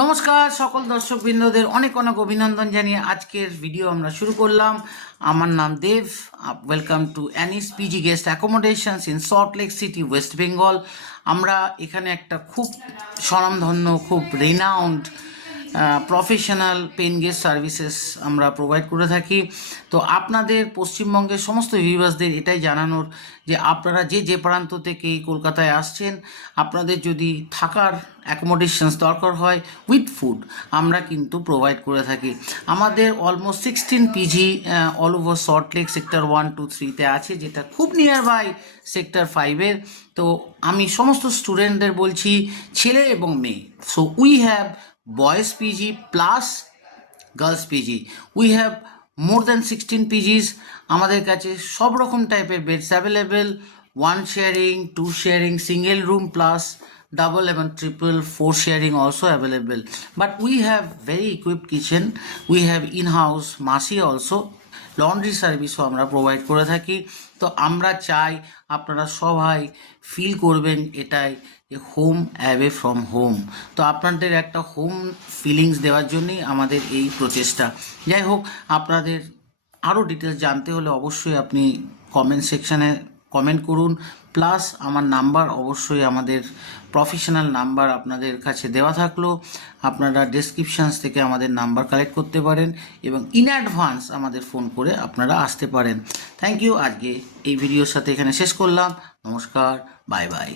নমস্কার সকল দর্শকবৃন্দদের অনেক অনেক অভিনন্দন জানিয়ে আজকের ভিডিও আমরা শুরু করলাম। আমার নাম Deb. Welcome to Annie's PG guest accommodations in Salt Lake City, West Bengal. আমরা এখানে একটা খুব স্বনামধন্য, খুব renowned professional paying guest services আমরা প্রোভাইড করে থাকি। তো আপনাদের পশ্চিমবঙ্গের সমস্ত ভিউয়ার্সদের এটাই জানানোর যে আপনারা যে প্রান্ত থেকে কলকাতায় আসছেন, আপনাদের যদি থাকার অ্যাকোমোডেশনস দরকার হয় উইথ ফুড, আমরা কিন্তু প্রোভাইড করে থাকি। আমাদের almost 16 PG all over salt lake sector 1, 2, 3-তে আছে, যেটা খুব নিয়ার বাই সেক্টর 5-এর। তো আমি সমস্ত স্টুডেন্টদের বলছি, ছেলে এবং মেয়ে। So we have boys PG plus girls PG. We have more than 16 PGs. আমাদের কাছে সব রকম টাইপের beds available, 1 sharing, 2 sharing, single room plus double and triple, 4 sharing also available. But we have very equipped kitchen. We have in-house মাসি also. Laundry সার্ভিসও আমরা provide করে থাকি। তো আমরা চাই আপনারা সবাই ফিল করবেন এটাই যে হোম অ্যাওয়ে ফ্রম হোম। তো আপনাদের একটা হোম ফিলিংস দেওয়ার জন্যই আমাদের এই প্রচেষ্টা। যাই হোক, আপনাদের আরও ডিটেলস জানতে হলে অবশ্যই আপনি কমেন্ট সেকশানে কমেন্ট করুন। প্লাস আমার নাম্বার, অবশ্যই আমাদের প্রফেশনাল নাম্বার আপনাদের কাছে দেওয়া থাকলো, আপনারা ডেসক্রিপশানস থেকে আমাদের নাম্বার কালেক্ট করতে পারেন এবং ইন অ্যাডভান্স আমাদের ফোন করে আপনারা আসতে পারেন। Thank you. আজকে এই ভিডিওর সাথে এখানে শেষ করলাম। নমস্কার, বাই বাই।